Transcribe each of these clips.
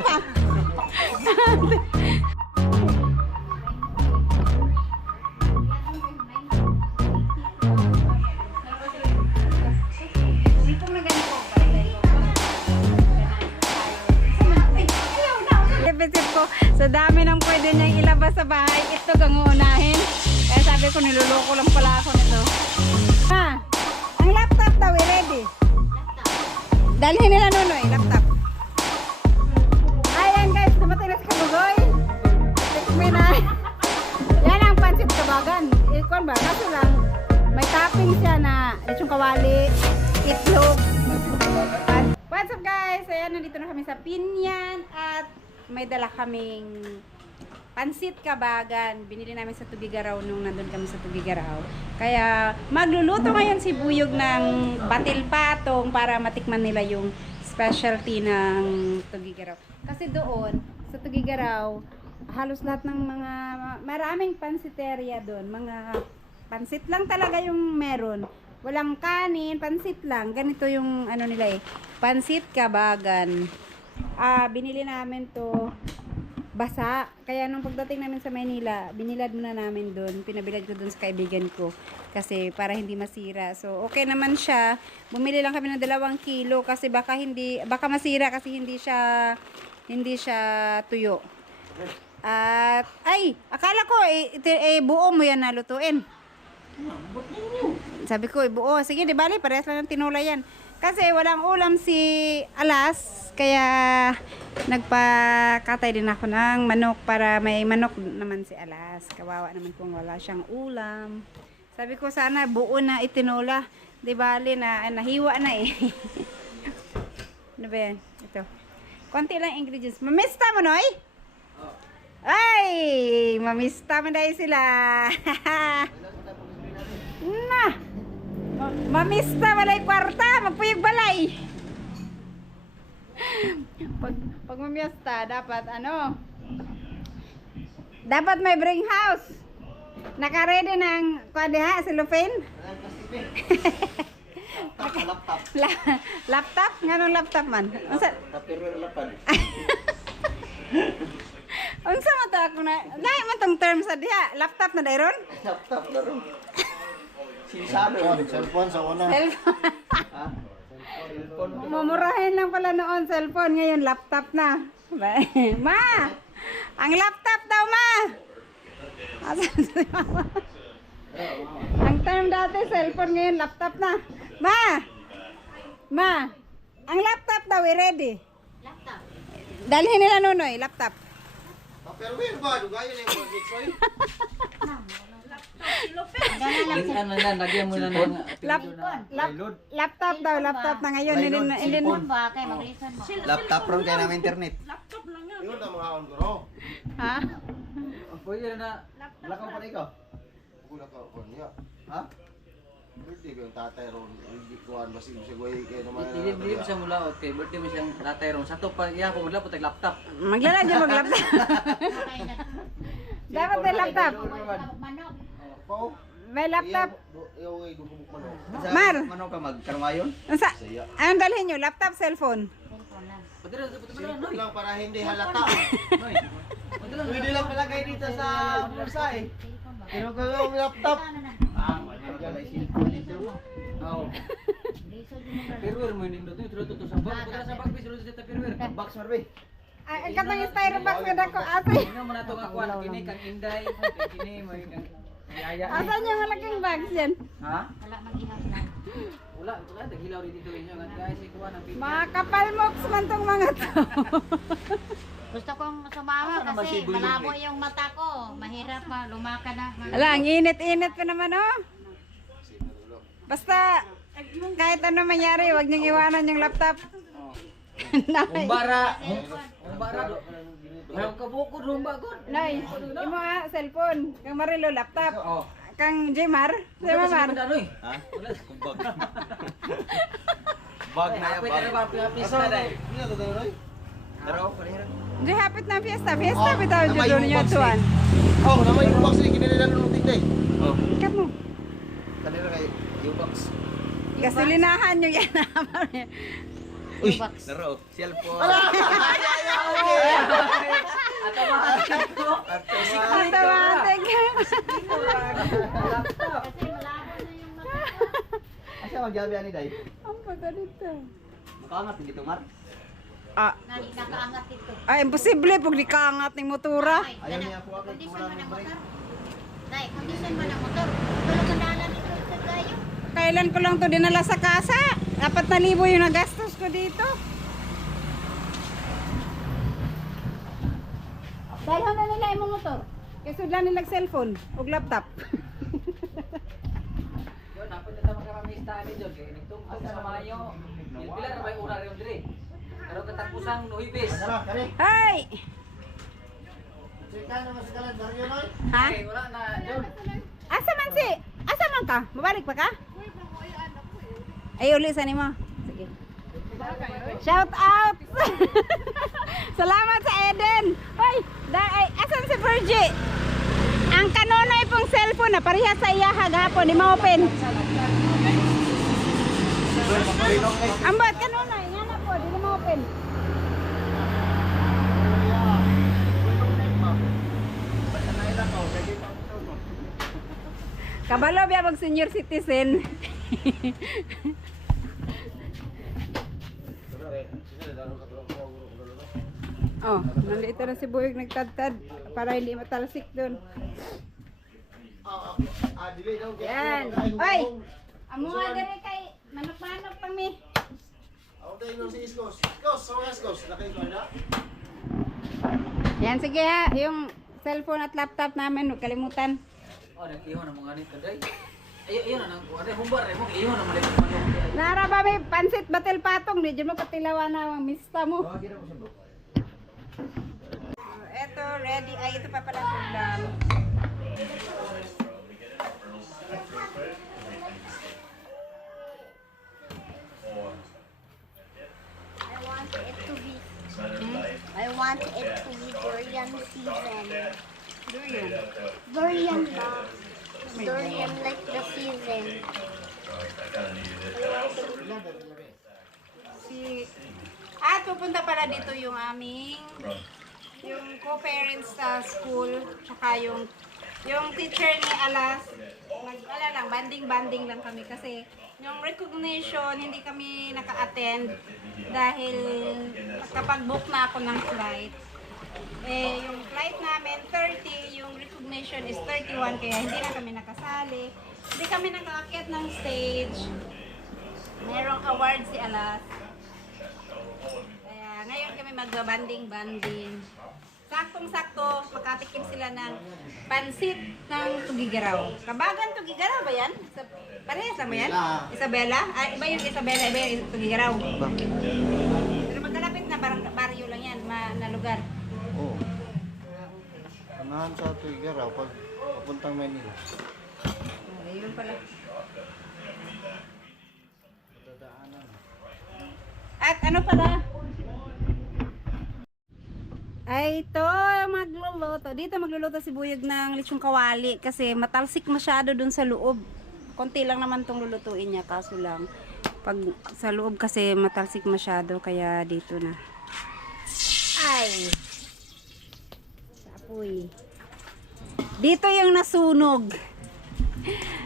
ba? Isip ko, sa dami ng pwede niyang ilabas sa bahay, ito ang uunahin. Kaya sabi ko, niluloko lang pala ako nito. Ha? Ang laptop daw, ready? Dalhin nila Nunoy, laptop. Ayan guys, dumating na si Kabugoy. Tikmi na. Yan ang pansit kabagan. Ikon ba? Kaso lang, may topping siya na lechong kawali, itlog. What's up guys? Ayan, nandito na kami sa Pinyan at may dala kaming pansit kabagan. Binili namin sa Tubigaraw nung nandun kami sa Tubigaraw. Kaya magluluto ngayon si Buyog ng batil patong para matikman nila yung specialty ng Tubigaraw. Kasi doon sa Tubigaraw, halos lahat ng mga maraming pansiteria doon. Mga pansit lang talaga yung meron. Walang kanin, pansit lang. Ganito yung ano nila eh. Pansit kabagan. Binili namin to basa. Kaya nung pagdating namin sa Maynila, binilad muna namin doon. Pinabilad ko doon sa kaibigan ko. Kasi para hindi masira. So, okay naman siya. Bumili lang kami ng 2 kilo kasi baka masira kasi hindi siya tuyo. At, akala ko, buo mo yan na lutuin. Sabi ko, buo. Sige, di bali, parehas lang ng tinola yan. Kasi walang ulam si Alas, kaya nagpakatay din ako ng manok para may manok naman si Alas. Kawawa naman kung wala siyang ulam. Sabi ko sana buo na itinola. Di bali na nahiwa na eh. Ano ba yan? Ito. Konti lang ingredients. Mamista mo, Noy? Ay! Mamista mo dahil sila. Na! Mamista balay kwarta, magpuyog balay. Pag mamista, dapat dapat may bring house. Naka-ready ng kwadiha, cellophane. Laptop. Laptop? Nganong laptop man? Tupperware lapad. Unsa man ta ako na? Dai man tong term sa diha, laptop na dayron? Laptop na ron. Sinisado. Cellphone sa una. Cellphone. Ha? Cellphone. Mamurahin lang pala noon cellphone, ngayon laptop na. Ma! Ang laptop daw, ma! Asan si mama? Ang term dati cellphone, ngayon laptop na. Ma! Ma! Ang laptop daw, ready? Laptop. Dalhin nila Nunoy, laptop. Tupperware ba? Dugayan na yung mga Bitcoin. Ano na, lagyan mo na ng Laptop daw, laptop na ngayon. Laptop ron kaya namin internet. Yun ang mga on ko, no? Ha? Pwede na. Lakaw pa na ikaw. Kulang ka ko niya. Ha? Birthday ko yung tatay ron. Hindi ko ang masig sa guay kayo naman. Hindi mo siya mula o kay birthday mo siyang tatay ron. Sa to pa iya po mula po tag laptop. Maglalagyan mag-laptop. Dapat may laptop. Pao? May laptop. Yung ay dugubok man. Mar. Ano ka magkarmayon? Anong dalhin nyo? Laptop, cellphone? Silpon lang para hindi halata. Pwede lang palagay dito sa bulsa eh. Pero kung yung laptop. Magkalay cellphone dito. Oo. Tupperware mo nindot ito to sa box. Pagka sa box bisuro sa Tupperware. Box marbe. Ang katang styrobox ka na ko, ate. Ano man ato nga kuan kini kang Inday, kini mo kang yaya. Asan yung malaking bags yan? Ha? Wala, taghilaw dito inyo guys, kuan ang pizza. Mga kapalmoks man tong mga to. Gusto kong sumama Asa naman kasi si Buyog malabo eh? yung mata ko. Mahirap lumakad na. Ala, ang init-init pa naman, oh. Basta, kahit ano mangyari, huwag niyong iwanan yung laptop. Nay. Umbara do. Ayaw ka buko rumba gud. Nay, imo cellphone. Kang Marilo, laptop. Oh. Kang Jmar, si Mamar. Ha? Wala kung bag. Bag na Pwede yan, na bag. ba pista dai? Hindi na to, Roy. Daraw, palihira. Di hapit na fiesta. Fiesta, bitaw namay dito yung niyo box tuwan. Oh, naman yung box ni kinililan ng tinte. Oh, Ikat mo. kanila kay U-box. Gasolinahan nyo yan naman. Uy, daraw, cellphone. magjabi ani day. Ang paganito. Makaangat hindi to, Mar. Ah, Nakaangat ito. imposible pag di kaangat ng motora. Ay, Ayaw niya po agad kondisyon kung mo wala ng ng brake. motor. Day, kondisyon mo ng motor. Tulog ang dalan ito sa gayo. Kailan ko lang to dinala sa kasa? 4,000 yung nagastos ko dito. Dahil na nila yung motor. Kasi lang nilang cellphone o laptop. Yun, napit na makarami sa amin dyan. Kaya nitong kung sa Mayo, yung pila na may una rin dire. Pero katapusang Nuhibis. Tara, kani. Ay! Sika na mas kalan, Dario Noy. Ha? Okay, wala na, John. Asa man si? Asa man ka? Mabalik pa ka? Ay, uli sa nimo. Sige. Shout out! Salamat sa Eden! Hoy! Ay, asan si Virgie? Ang kanonoy pong cellphone na parehas sa iya hagapon, di ma-open. Ambot, kanonoy, nga na po, di na ma-open. Kabalo biya mag senior citizen. Oh, nandito na si Buyog nagtadtad para hindi matalsik doon. Dili daw. Yan. Oy! Amo nga dere kay manok-manok lang mi. Ako tayo nung si Iskos. Iskos, sa Iskos. Nakay ko na. Yan, sige ha. Yung cellphone at laptop namin, huwag kalimutan. Oh, nag-iho na mga ganito, Day. Ayun na, ano, humbar rin mo, iho na mali mo manok. Nara ba may pansit batil patong, di dyan mo katilawan na ang mista mo. Eto, ready. Ay, ito pa pala ulam. I want it to be durian season. Durian. Durian ba? Durian like the season. Pupunta pala dito yung aming yung co-parents sa school, tsaka yung teacher ni Alas. Wala lang, banding lang kami kasi yung recognition hindi kami naka-attend dahil nakapag-book na ako ng flight. Eh, yung flight namin 30, yung recognition is 31 kaya hindi na kami nakasali. Hindi kami nakaakyat ng stage. Merong award si Alas. Kaya ngayon kami magbabanding-banding. Saktong-sakto, makatikim sila ng pansit ng tugigaraw. Kabagan tugigaraw ba yan? Parehas lang ba yan? Isabela? Ah, iba yung Isabela, iba yung tugigaraw. Pero magkalapit na baryo lang yan, na lugar. Oo. Anahan sa Tuigaraw pag papuntang Manila. Ayun pala. At ano pala? Ay, ito, magluluto. Dito magluluto si Buyog ng lechong kawali kasi matalsik masyado dun sa loob. Konti lang naman tong lulutuin niya, kaso lang pag sa loob kasi matalsik masyado kaya dito na. Ay! Sapoy. Dito yung nasunog.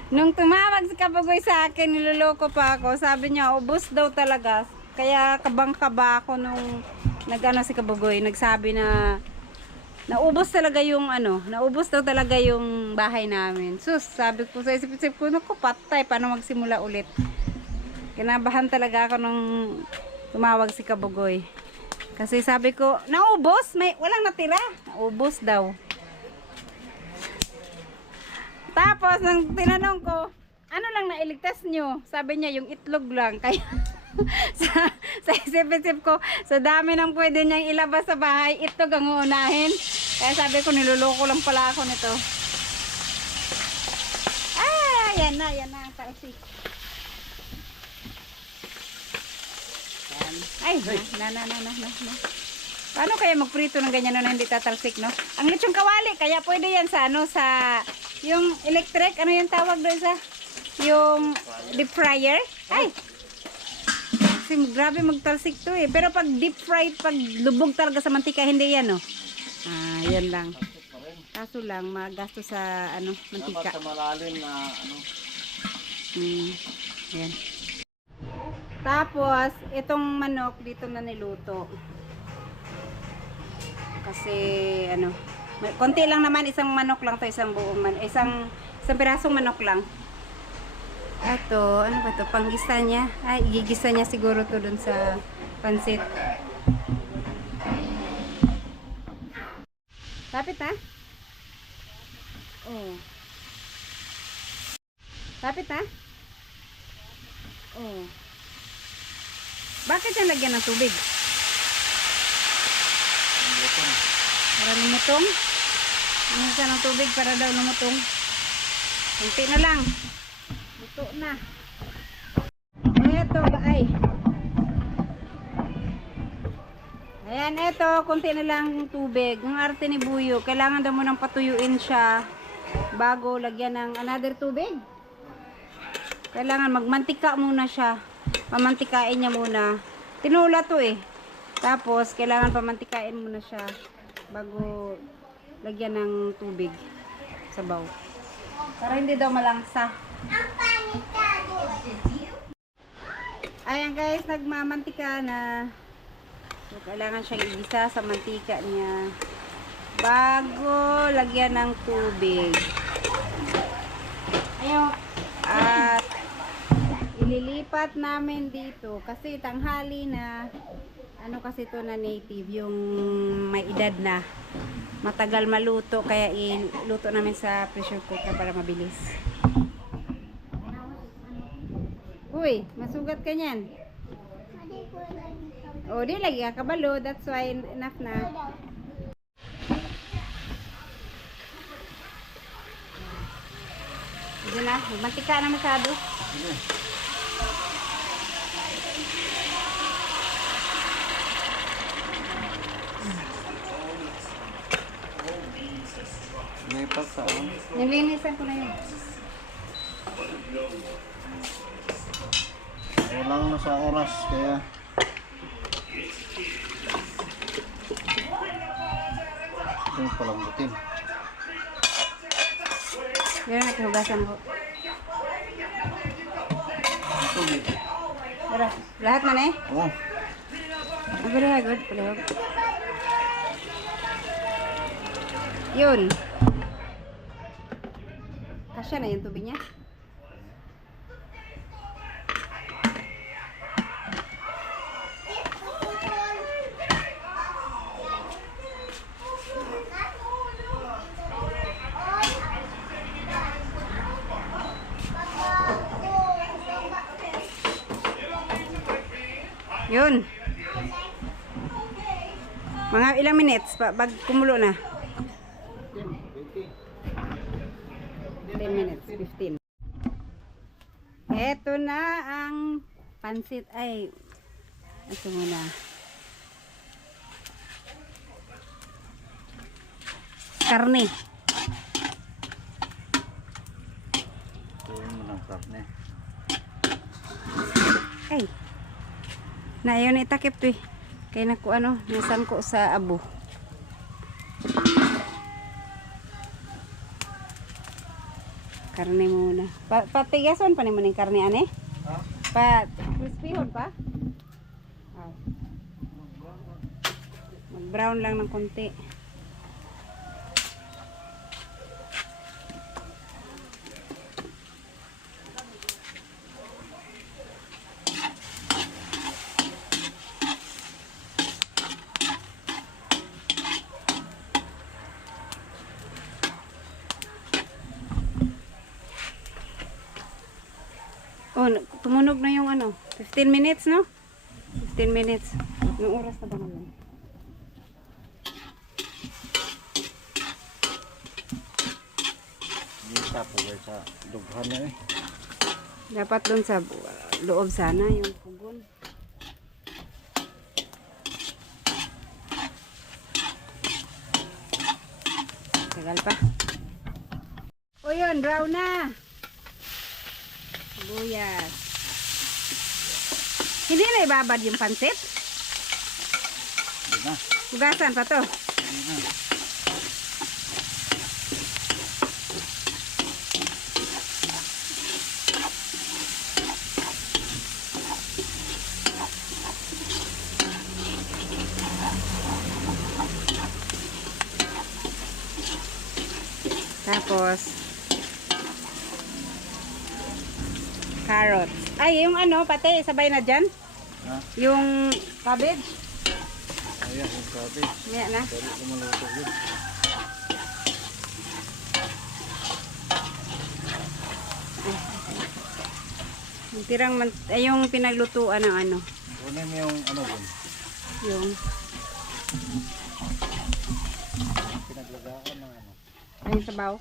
Nung tumawag si Kabagoy sa akin, niloloko pa ako. Sabi niya, ubos daw talaga. Kaya kabang-kaba ako nung nag-ano si Kabagoy, nagsabi na naubos talaga yung naubos daw talaga yung bahay namin. Sus, sabi ko sa isip-isip ko, naku, patay, paano magsimula ulit. Kinabahan talaga ako nung tumawag si Kabagoy. Kasi sabi ko, naubos, walang natira. Naubos daw. Tapos, nang tinanong ko, ano lang nailigtas nyo? Sabi niya, yung itlog lang. Kaya, sa isip-isip ko, sa dami ng pwede niyang ilabas sa bahay, itlog ang uunahin. Kaya sabi ko, niluloko lang pala ako nito. Ah, yan na ang talsik. Ay, na. Paano kaya magprito ng ganyan na hindi tatalsik, no? Ang lechong kawali, kaya pwede yan sa yung electric, ano yung tawag doon sa yung deep fryer. Ay! Kasi grabe magtalsik to eh. Pero pag deep fried, pag lubog talaga sa mantika, hindi yan, no? Ah, yan lang. Kaso lang, magasto sa mantika. Dapat sa malalim na Yan. Tapos, itong manok dito na niluto. Kasi, ano, konti lang naman, isang manok lang to, isang buong isang pirasong manok lang. Ito, ano ba to? Panggisa niya. Ay, igigisa niya siguro to dun sa pansit. Tapit ha? Oh. Tapit ha? Oh. Bakit yan lagyan ng tubig? Para lumutong? Ano siya ng tubig para daw lumutong? Kunti na lang. Luto na. Eto ba ay? Ayan, eto. Kunti na lang tubig. Ang arte ni Buyo. Kailangan daw mo nang patuyuin siya bago lagyan ng another tubig. Kailangan magmantika muna siya. Pamantikain niya muna. Tinula to eh. Tapos, kailangan pamantikain muna siya bago lagyan ng tubig. Sabaw. Para hindi daw malangsa. Ayan guys, nagmamantika na. So, kailangan siyang igisa sa mantika niya bago lagyan ng tubig. Ayun. At ililipat namin dito kasi tanghali na. Ano kasi to na native, yung may edad na. Matagal maluto kaya iluto namin sa pressure cooker para mabilis. Uy, masugat ka niyan. O, di lagi ka kabalo. That's why enough na. Hindi na, mantika na masyado. May pasaan. Nilinisan ko na yun. Kulang na sa oras kaya ito palambutin. Yan, naghugasan ako. Tubig. Tara, lahat man eh. Oh, Agad. Yun. Kasya na yung tubig niya. Yun. Mga ilang minutes pag kumulo na. 10 minutes, 15. Eto na ang pansit. Ay, ito muna. Karne. ito mo ng karne. Ay. Na yun itakip to eh. Kaya naku ano, nasan ko sa abo. Karne muna. Patigason pa naman yung karne ane? Pa crispyhon pa? Oh. Mag-brown lang ng konti. Oh, tumunog na yung ano, 15 minutes, no? 15 minutes. Yung oras na ba naman? Hindi sa pagay sa dughan na eh. Dapat doon sa loob sana yung pugon. Tagal pa. O yun, brown na. Sibuyas. Hindi na ibabad yung pansit? Hindi na. Hugasan pa to. Hindi na. Tapos, carrots. Ay, yung ano, pati, sabay na dyan. Ha? Yung cabbage. Ayan, yung sabi. Maya na. Dali ko maluto yun. Yung tirang, ay, yung pinaglutuan ng ano. Kunin mo yung ano yun. Yung, Pinaglagaan ng ano. yung sabaw.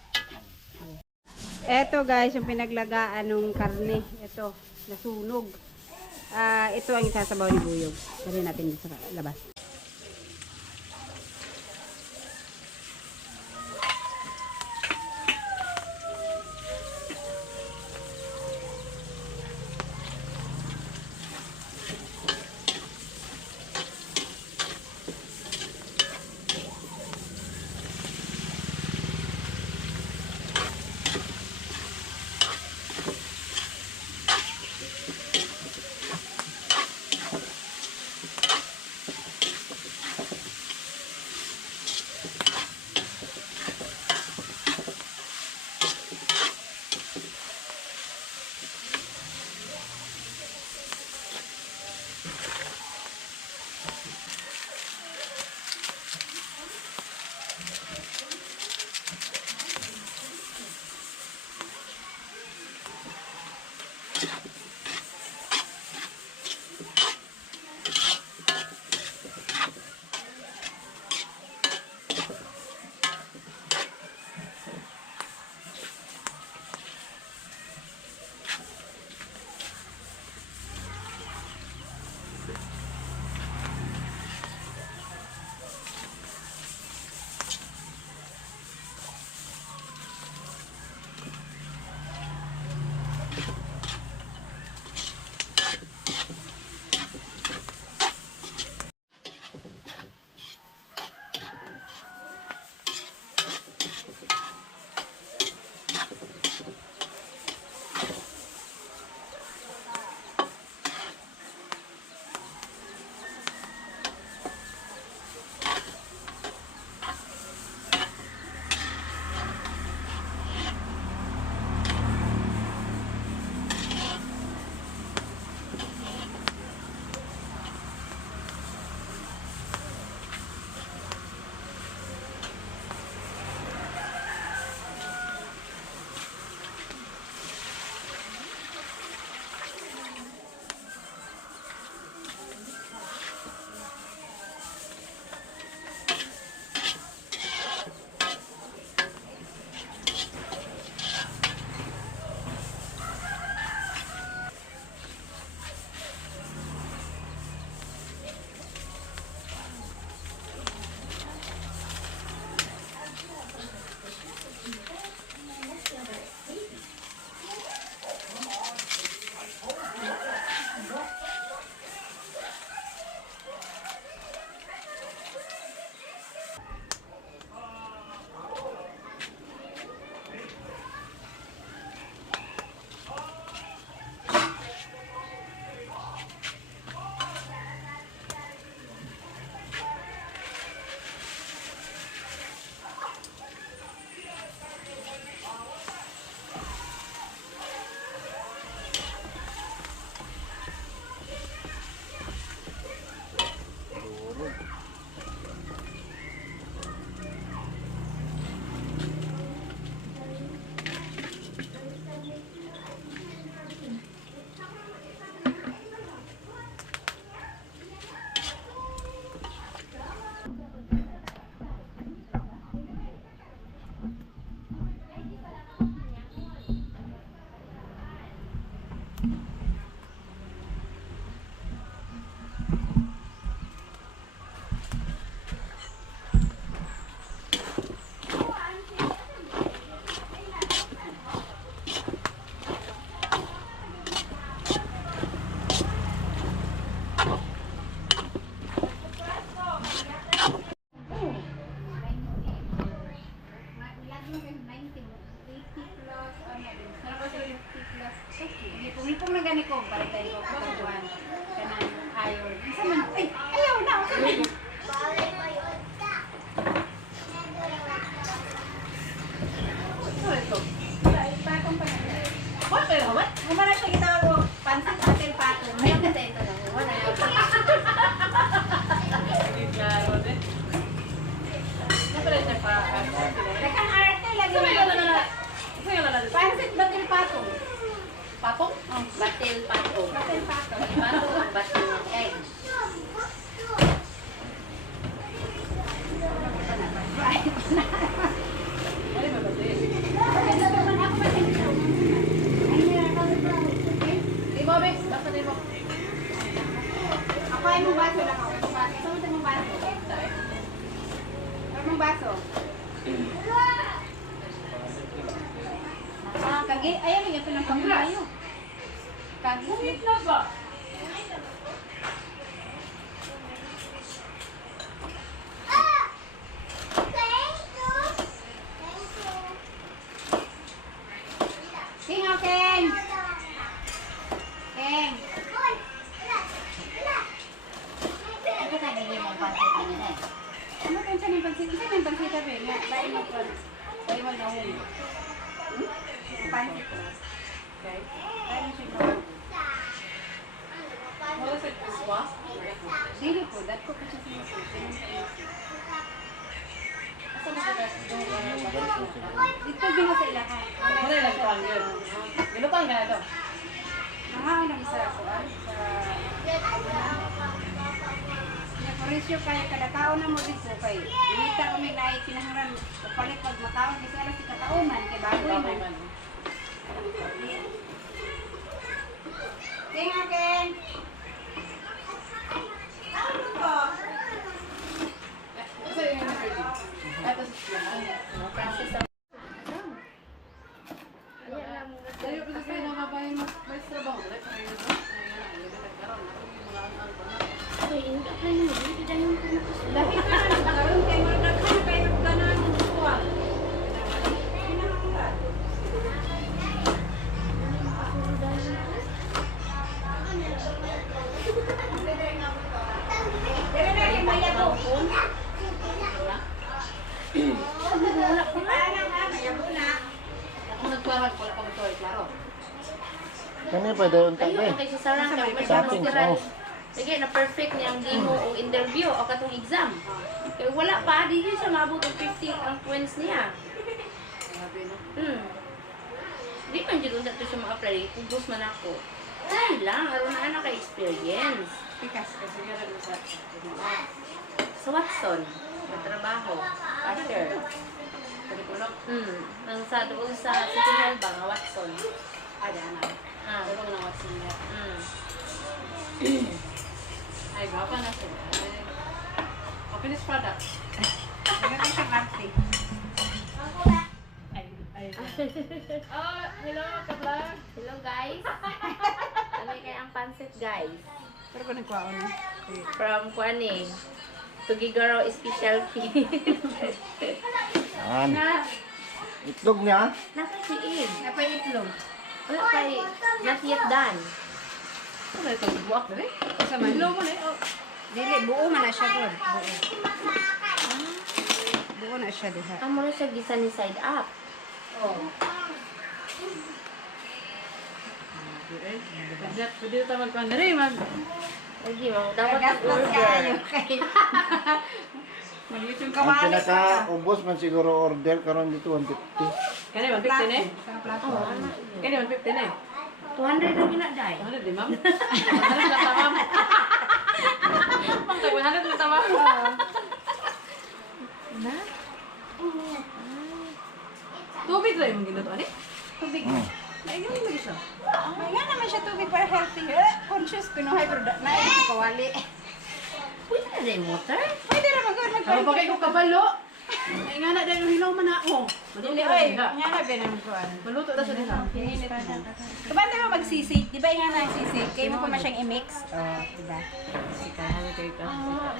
Eto guys, yung pinaglagaan ng karne. Ito, nasunog. Ito ang isasabaw ni Buyog. Dali natin dito sa labas. Ipong na gani ko, para tayo ko katuan. Kanang ayon. Isa man, ay, ayaw na. Batil pato. Batil pato. Pato ang batil ng egg. Ako ay mong baso lang ako. Saan mo mong baso? Ano mong baso? Kagi, ayaw may ito ng panglayo. Kagi. Na ba? King o King? King. Ito tayo naging mong pansit na nila eh. Ano kaya siya ng pansit? Isa ng pansit sabi nga. Bahay mo ko. Bahay mo na huli. Pansit ko. Okay. Bahay mo siya na dili po. Dat ko pa siya sinususin. Dito din mo sa ilaha. Muna lang ito ang yun. Ginupang ka na ito. Nangaon ang isa ko. Parisyo kaya kada taon na mo dito kay inita kami lahi kinahanglan kapalit pag mataon kasi alas si kataunan kay bago man. King again. Ano po? Lahi ka na nagkaroon kay mga daghan kay nagkanan kuha. Dere na rin maya ko. Wala ko na maya ko na. Ako nagkuha ko lang ito, klaro. Kani pa dayon ta Ayun, be. okay sa sarang ka. May Toppings, tiran. oh. Sige, na perfect niyang demo o interview o katong exam. Kaya wala pa, di siya mabot ng 50 ang points niya. Di man dito na ito siya ma-apply. Ubus man ako. Ay lang, aron na anak ka-experience. Pikas kasi gara sa Sa Watson, magtrabaho. After. Nang sa doon sa City Hall ba, nga Watson. ada na. Ah. Pero na watson niya. Ay, gapa na siya. Finished product. Nagkakaroon siyang arte. Hello, ka-vlog. Hello guys. Kami kay ang pansit guys. Pero kung nagkwaon na. From Kuani. Tugigaro specialty. Yan. Itlog niya. Nasa si Eve. Napay itlog. Wala pa not yet done. Ano ito? Buwak na rin? Sa man. Hello mo na eh. Dili, buo man na siya doon. Buo na siya diha. Amo na siya gisa ni side up. Oh. Pwede ito magkuhan na rin, man. Lagi mo, dapat Gastos order. kayo kay. Maliit yung Ang kawali. pinaka-ubos man siguro order karon dito 150. Kaya 150 na eh. Sa plato. Oh, ano? Kaya 150 na eh. 200 na ginaday. 100 din, ma'am. 100 lang ta, ma'am. Ma'am, 100 lang ta, ma'am. Na? Tubig lang yung ginuto, ani? Tubig. Ay, ganun lagi siya. May nga naman siya tubig para healthy. Conscious pinuhay pero na yung kawali. Pwede na rin water? Pwede naman gawin Ako magpalit. pa kayo ko kabalo. Ay, nga na, dahil yung hilaw man ako. Madali Oy, ka rin nga na binang kuan. Maluto na siya nila. Kapag di ba magsisig, di ba nga na sisig? Kaya mo pa man siyang i-mix. Oh, diba? Ikaw, kayo ka.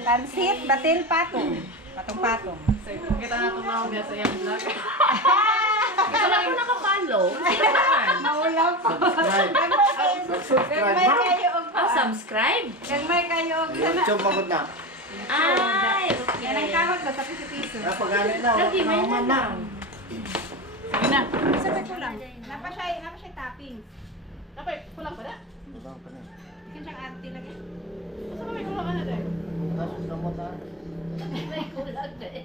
Pansit, batil, patong. Patong-patong. So, kita na itong mga biya sa iyang vlog. Ito lang yung nakapalo. Maulaw pa. Subscribe. Gagmay kayo og Oh, subscribe? Gagmay kayo og sana. YouTube magod na. Ay, Yan ang okay. kahot ba sa piso-piso. Napagani na. Lagi, may na lang. Sige na. Sabay ko lang. Napa siya toppings. Kapay, kulang pa na. Ikan siyang arte lagi. Basta may kulang ka na dahil. Kaso sa mo ta. May kulang na yan.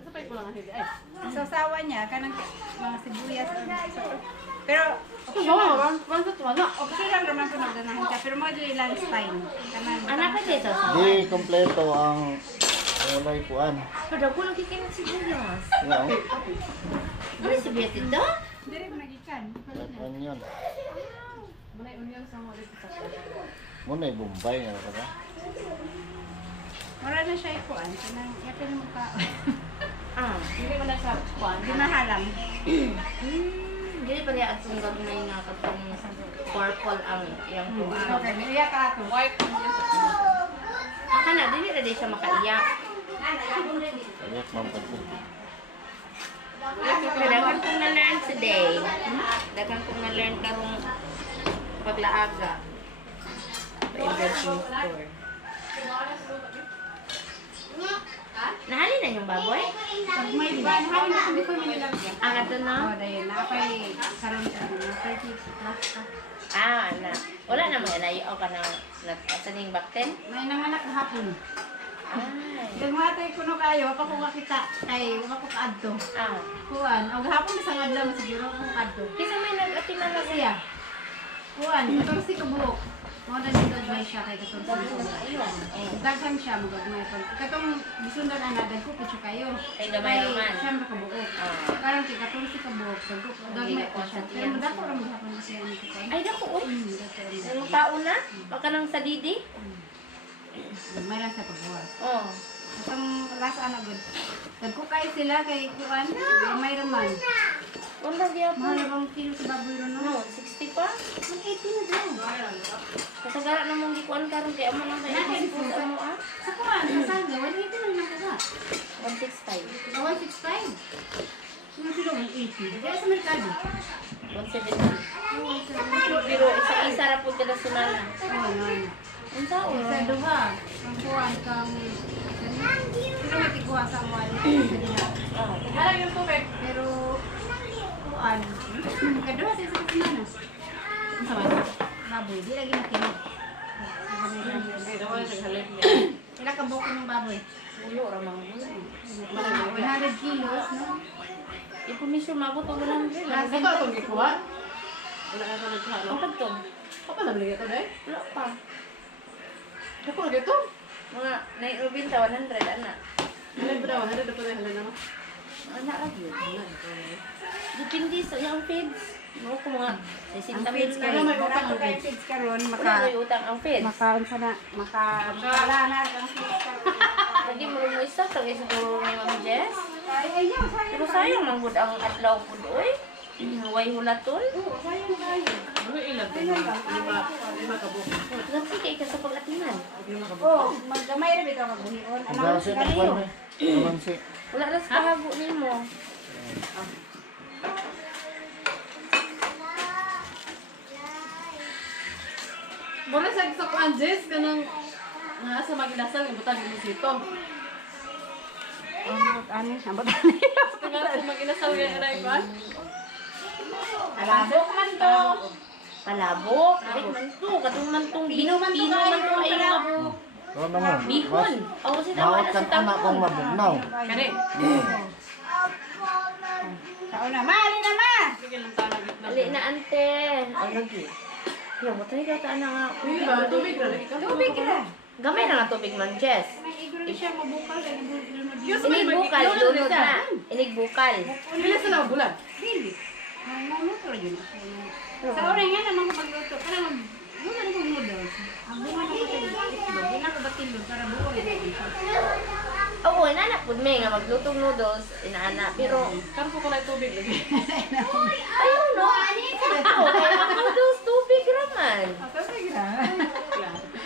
Basta may kulang ka na. Ay, Sa sawa niya, kanang mga sibuyas. Pero, Oo, pansat wala. optional naman ko nagdanahan ka. Pero mo doon lunch time. Kanang- Anak ka dito sa Di kompleto ang walay kuan. Pero ko lagi kayo sibuyas. Nga, Ano si Betty do? Diri mo nagikan. onion. Muna yung Bombay nga ba? Mura na siya ikuan. Kanang, yakin mo ka. Ah, hindi ko na sa kwan. Di mahalang. Hindi pa niya atong gagmay nga katong purple ang iyang kuwan. Okay, niya ka ato. Aka na, dili na di siya makaiyak. Ayak man pa po. Dagan kong na-learn today. Dagan kong na-learn karong paglaaga. Pa-investment store. Nahali na yung baboy? Pag may ban, hawi na hindi ko minilagyan. Ang ato na? Oh, dahil nakapay karon ka na 30 plus ka. Ah, na. Wala naman yan. Ayaw ka ng saning bakten? May nanganak na hapon. Ay. Dahil mga tayo kuno kayo, wapa ko kakita kay wapa ko kaadto. Ah. Kuan, og hapon isang adlaw siguro ko kaadto. Kisa may nag-atiman na Siya. Kuan, 14 ka buhok. Mo na din gagmay siya kay 14 ka buhok. Ayun. Oh. Daghan siya mo gagmay pag katong bisundan ana dagko picture kayo. Kay gamay naman. Siya ka buhok. Ah. Karon kay 14 ka buhok, dagko gagmay pa siya. Pero madako ra mo hapon siya ni kuan. Ay, dako. Oh. Dako ra. Yung tao na? Baka nang sa didi? May lang sa pagbuhat. Oh. Itong last ano good. Dagko kay sila kay kuan, may raman. Wala diya po. Mahal bang kilo sa baboy ron no? No, 60 pa? 180 na daw. Kasagara na mong gikuan karon kay amo lang kay Nakay po sa mo ah. Sa kuan, sa saga, 180 lang lang kaga. 165. 165. Sino sila 180? Dahil sa merkado. 170. Pero isa-isa ra po kada semana. Oh, yan. Ang tao. Sa duha, ang kuan kang sino may tiguha sa kuan. Oh. Alam yung tubig. Pero kuan, kaduha sa isa kumana. Ang sama. Baboy, di lagi nakinig. Ilang ka buko ng baboy? Ulo ra mang. 100 kilos, no? Ipumisyo mabot og 100. Ito itong gikuha? Ang kadto. Apa sabi ito dahil? Wala pa. Ako lagi ito? Mga nairubinta 100 ana. Halin pa daw, halin pa daw, halin naman. Ana ra gyud. Depende sa yang feeds. Mo ko mga 60 mil na. Pero may utang ang feeds karon Wala may utang ang feeds. makaon sana makalanag ang feeds karon. Lagi mo mo isa sa siguro may Ma'am Jess. Ay ayaw sayang. Pero sayang man gud ang adlaw pud oy. Way hulatol. Sayang kayo. Ano ilan? Lima ka buko. Kasi kay ka sa pag-atiman. Oh, magdamay ra bitaw kag buhion. Ang Ano gasi sa ng kayo? kuan eh. Naman si. Wala ras kahago nimo. Mura sa kuan Jess kanang nga sa magdasal ng butang mo sito. Ambot ani. Tingnan sa magdasal nga na ba? Alabok man to. Palabok. Ay man to katong man tong Pino man to pino man to ay nga Ano naman? bihon. Aw si tawa Maot na kan sa anak kong tapo. mabugnaw. Kani. Kao na, mali na ma. Sige lang ta nagit na. Ali na ante. Ay lagi. Yo mo tayo ka ana nga. Uy, ba tubig ra ikaw. Tubig ra. Gamay na nga tubig man Jess. May igro siya mabukal kay lunod. Diyos may Inig bukal, lunod lunod siya. na. Inig bukal. Pila sa na bulan. Dili. Ang maluto ra yun. Sa oray nga naman ko magluto. Para mag bunga na kong noodles. Ang bunga na ko sa itlog. Di na ko batilog para buo na Oo, inanak pud may nga maglutong noodles, inaana. Pero Karon ko kulay tubig lagi. ayun no. Oo, kaya ang noodles tubig raman. Tubig ra.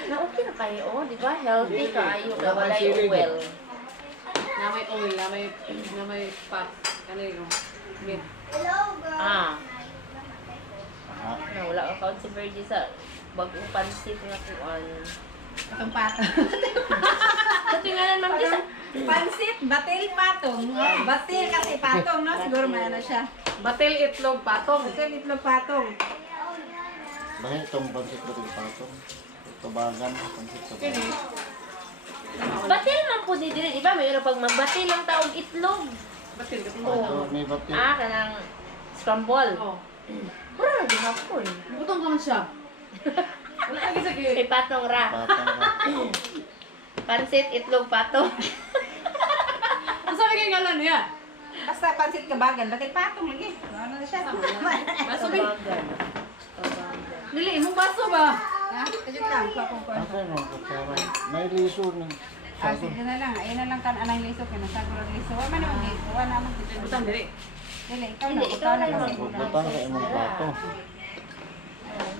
Na okay na kayo, oh, di ba? Healthy kayo, na walay oil. Na may oil, na may fat. Kani yung meat. Ah. Na wala ka count si Virgie sa bagong pansit nga kuan. Itong pato. Sa tingalan ma'am Jess. Pansit, batil patong. Batil kasi patong, no? Siguro may ano siya. Batil itlog patong. Batil itlog patong. Bakit itong pansit ko itong patong? Tubagan, pansit sa Kini. Batil man po di dili, di ba? Mayroon pag magbatil lang taog itlog. Batil ka Oo. May batil. Ah, kanang scramble. Oh. Mura gihapon. Butong ka man siya. Wala lagi sa Kay patong ra. Patang ka. Pansit, itlog, patong. Ang sabi kay ngalan niya. Basta pansit kabagan, bakit patong lagi? Ano na siya? Baso ba? Tawagan. Dili, imong baso ba? Ha? Kajut lang, ko. Asa no kutsara. May liso ng Ah, sige na lang. Ayun na lang kan anang liso kaya nasagro liso. Wa man naman dito. Wa naman dito. Butang dili. Dili, ikaw na. Hindi, ikaw na yung butang sa imong plato.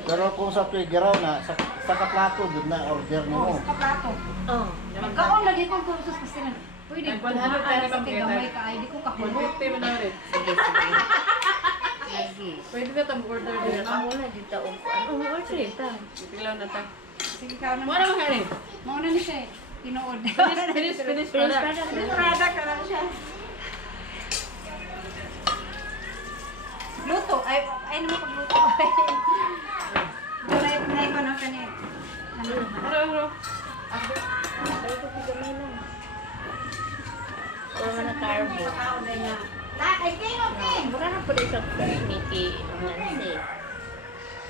Pero kung sa figuraw na sa kaplato jud na order nimo. Kaplato. Oh. Magkaon lagi kong kursus kasi na. Pwede Ay, ko 100 na tayo sa pang gamay ka ay di ko kahulog. 150 man na rin. Sige, sige. Lagi. Pwede na tamo order din. Ako na dito. Ano order ita? Pilaw na ta. Sige ikaw na. Wala man kani. Mauna ni siya. Tinuod. Finish Finish product. product. Product ka lang siya. Luto. Ay naman pagluto. Tunay ko na kani. Ano? Ay, ito po gamay lang. Or man na carbo. Ay, kayo, okay. Mura na po din sa Miki ang nansi.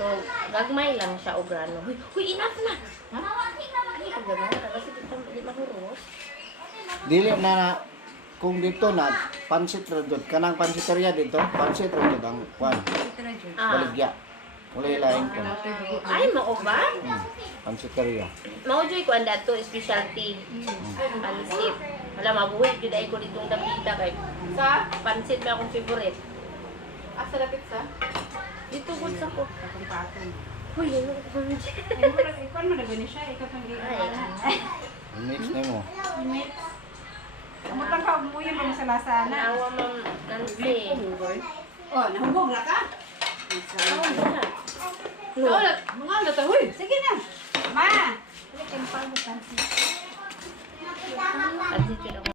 So, gagmay lang siya o grano. Huy, enough na! Ha? Ay, pag gano'n na kasi di mahurot. Dili na kung dito na pansit rodot kanang pansiteria dito, pansit rodot ang kwan. Ah, Baligya. Wala ilain ko. ay, mao ba? Pansiteria. Maujoy ko ang dato, specialty. Pansit. Wala, mabuhay. Yun ay ko ditong dapita kay Sa? pansit na akong favorite. Asa lapit sa? Dito ko sa ko. Huy, ano ko pansit? Ikaw mo na gani siya. Ikaw pang Ay, Mix nimo. Mutang ka, umuwi mo sa lasana. naawa ma'am Nancy. Oh, nahubog na ka? Oo, wala. Wala, mga ano ta, huy. Sige na. Ma! Pansit yun ako.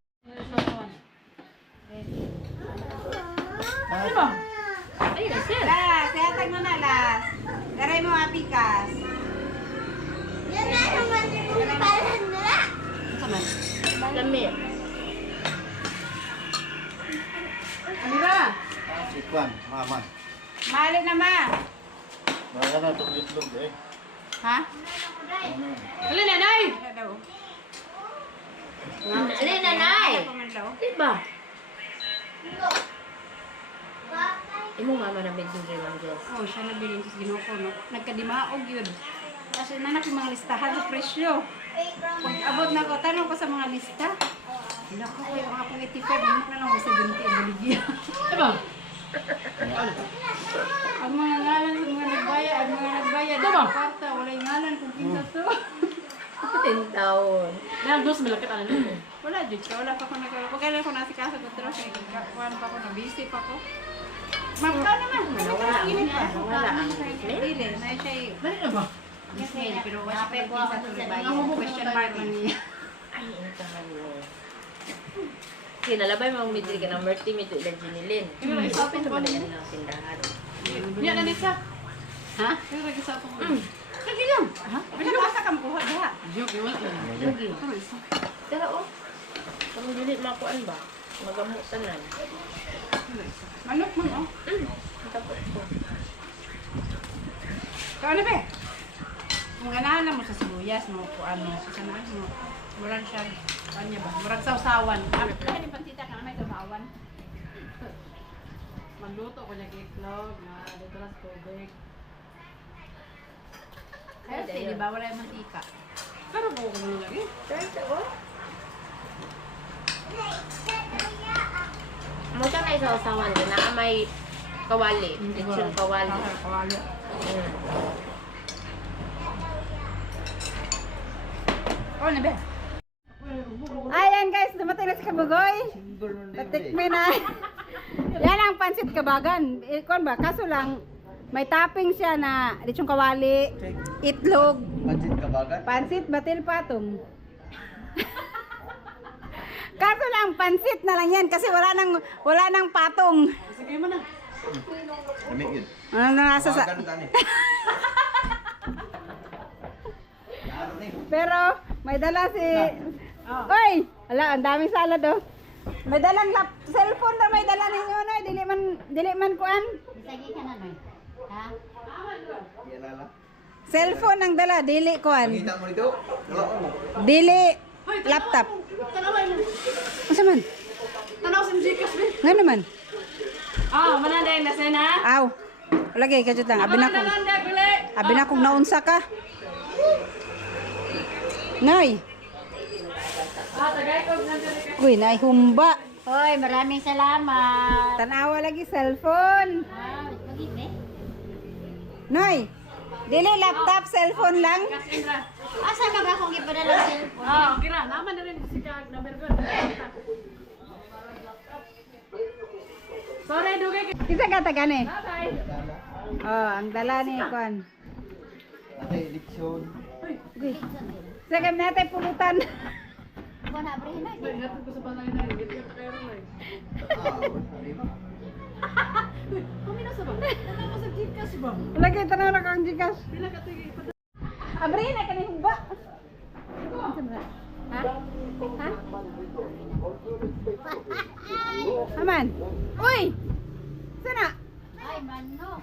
Ano ba? Ay, nasir. Las, sayatag mo na, Las. Garay mo, apikas. Yan na naman yung parang nila. Lamir. Ano ba? Si kwan, mama. Mali na, Ma. Wala na itong itlog eh. Ha? Ano nanay? Ano daw? Ano yung nanay? Ano man daw? Diba? Imo mama na bigyan rin ng Diyos. Oh, siya nabiling sa ginuko, no? Nagkadimaog yun. Kasi nanak yung mga listahan sa presyo. Pag abot na ko, tanong ko sa mga lista. Hindi ko kayo mga akong 85, hindi na lang ako 70 ang baligya. Diba? Ang mga ngalan sa mga nagbayad, ang mga nagbayad, Tama. ang kwarta, wala yung ngalan kung pinsa to. 10 taon. Nagdos malakit ano nito. Wala, Diyos ka, wala pa ako Pag kailan ko nasikasa ko, pero kaya kuhan pa ako, na-busy pa ako. Ma'am, ka naman. Wala. Init pa. Wala ang Dili, na siya Balik na ba? Yes, pero wala pa yung sa tuloy. Question mark man niya. Ay, intahan mo. Kinalabay mga midri ka ng Merty Mito ila Ginilin. Open naman yan ng tindahan. Yan na nisa. Ha? Pero lagi sa atong. Sige lang. Ha? Pinapasa kang buha diha. Joke, wala na. Lagi. Pero oh, kung dili makuan ba? Magamot tanan. Manok mo, no? Tapos ko. Ikaw na ba? Kung ganahan mo sa sibuyas mo, kung ano, sa sanahan mo, murag siya, kanya ba? Murag sausawan. Ano yung pansita ka na may sausawan? Magluto ko niya itlog na detras tubig. Healthy, di ba? Wala yung mantika. Pero buko ko na lagi. Mo siya na isa usawan din na may kawali. Lechon kawali. Kawali. Oh, na ba? Ayan guys, dumating na si Kabugoy. Natikmi na. Yan ang pansit kabagan. Ikon ba? Kaso lang, may topping siya na lechong kawali, itlog, Pansit kabagan. pansit, batil patong. Kaso lang, pansit na lang yan kasi wala nang patong. Sige mo na. Lamig yun. Ano na nasa sa... Pero may dala si... Oy! Ala, ang daming salad oh. May dalang cellphone na may dala ninyo no, dili man kuan. Bisagi ka na, Noy. Cellphone ang dala, dili kuan. Kita mo dito? Wala mo. Dili laptop. Tanaway mo. Asa man? Tanaw sa Gcash be. Nga naman. Ah, mananday na sena. Aw. Lagi kadto lang. Abi na ko. Mananday bili. Abi na kong naunsa ka. Nay. Ah, tagay ko nandiyan. Uy, nay humba. Hoy, maraming salamat. Tanawa lagi cellphone. Ah, magiging. Nay. Dili laptop, cellphone lang. Kasindra. Asa ka ba kung ipadala ang cellphone? Ah, kira naman na rin si Kag number ko. Sorry, dugay. Isa ka tagani. Bye. Oh, ang dala ni kuan. Ate, eleksyon. Uy. Sagam natin pulutan. Ako na, abrihin na. Gatong ko sa balay na. Gito ka kayo rin. Kumina sa ba? Tanaw mo sa Gcash ba? Lagi tanaw na kang Gcash. Pila ka tigi. Abri na kani humba. Ha? Ha? Aman. Uy. Sana. Ay, manok.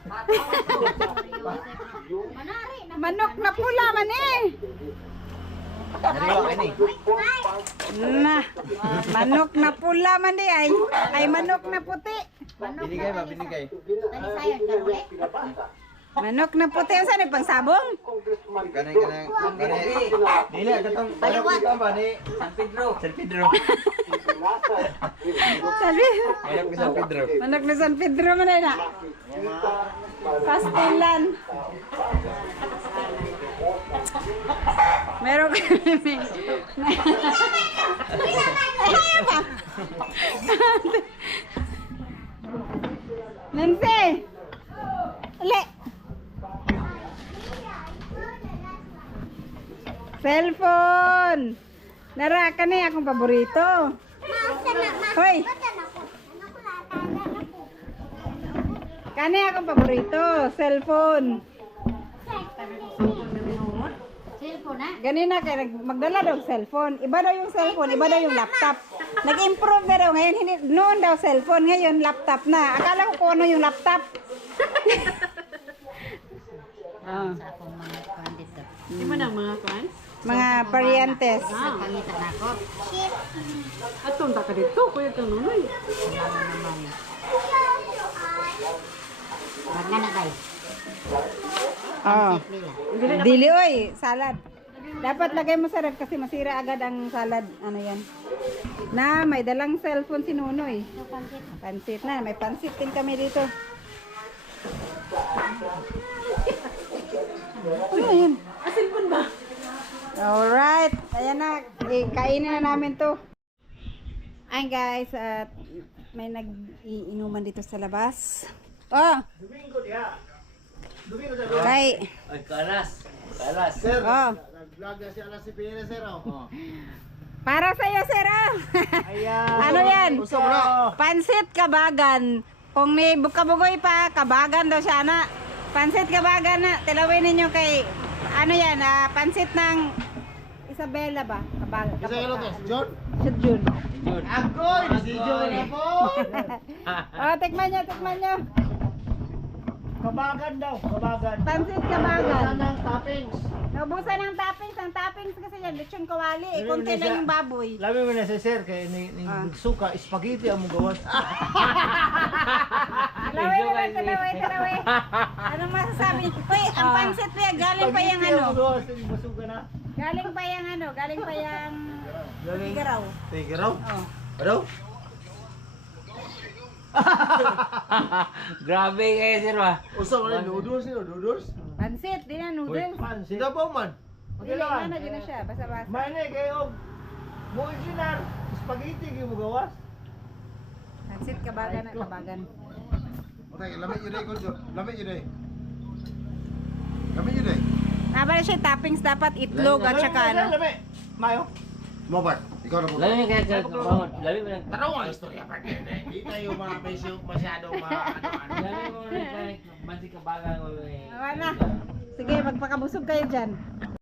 Manari na. Manok na pula man eh. Nariwa ka ni. Na. Manok na pula man di ay. Ay manok na puti. Binigay ba, binigay? Tani sayo, karule. Manok na puti ang saan pang sabong? Kanay. Dili, katong Baliwat. ka ba ni? San Pedro. San Pedro. Sabi. Alam ko San Pedro. Manok na San Pedro man ay na. Pastilan. Meron kami. Nancy! Ali! Cellphone! Nara ka na akong paborito. Hoy! Kani akong paborito, cellphone. Cellphone na. Ganina kay magdala daw cellphone. Iba daw yung cellphone, iba daw yung laptop. Nag-improve na daw ngayon. Hindi, noon daw cellphone, ngayon laptop na. Akala ko kung ano yung laptop. Ah, Sa akong mga kandito. Di ba ng mga kwan? mga parientes. Pangita na ako. Shit. Atong ta ka dito, kuya ka nunoy. Wag na na guys. Oh. Nila. Dili oy, salad. Dapat lagay mo sa ref kasi masira agad ang salad. Ano yan? Na, may dalang cellphone si Nunoy. Ito pansit. Pansit na, may pansit din kami dito. Ano yan? Asin ba? Alright, ayan na, kainin na namin to. Ay guys, at may nag-iinuman dito sa labas. Oh! Kay, Ay, kalas. Sir, oh, nag-vlog na si Alas si Pires, sir. para sa'yo, sir, oh. Ano yan? Usap na. Pansit kabagan. Kung may bukabugoy pa, kabagan daw siya na. Pansit kabagan na. Tilawin ninyo kay, ano yan, pansit ng Isabela ba? Kabagan. Isa yung lutos, John? Si Jun. Agoy! Si John na po! Oh, tikman nyo. Kabagan daw, kabagan. Pansit kabagan. Ng toppings. Naubusan ng toppings. Ang toppings kasi yan, lechon kawali. Konti lang yung baboy. Labi mo na si sir, kay ni suka, spaghetti ang mong gawas. Talawi. Anong masasabi niyo? Uy, ang pansit pa yan, galing pa yung ano. Galing pa yung Tigaraw. Tigaraw? Oh. Ano? Grabe kayo, sir, ba? Usa mo na noodles niyo, noodles? Pansit, di na noodles. Sida pa man. Dili, ano yun na siya, basa-basa. Mane kayo. Mo original spaghetti gyud mo gawas. Pansit kabagan na kabagan. Okay, lamig yun eh, Konjo. Lamig yun eh. Lamig yun eh. Nabala siya toppings, dapat itlog at saka ano. Mayo. Mobart, ikaw na po. Lami mo kaya, sir. Lami mo lang. Tanong ang istorya pa din eh. Hindi tayo mga pesyo masyadong ano-ano. Lami mo lang kaya, mansi ka bagang. Wala. Sige, magpakabusog kayo dyan.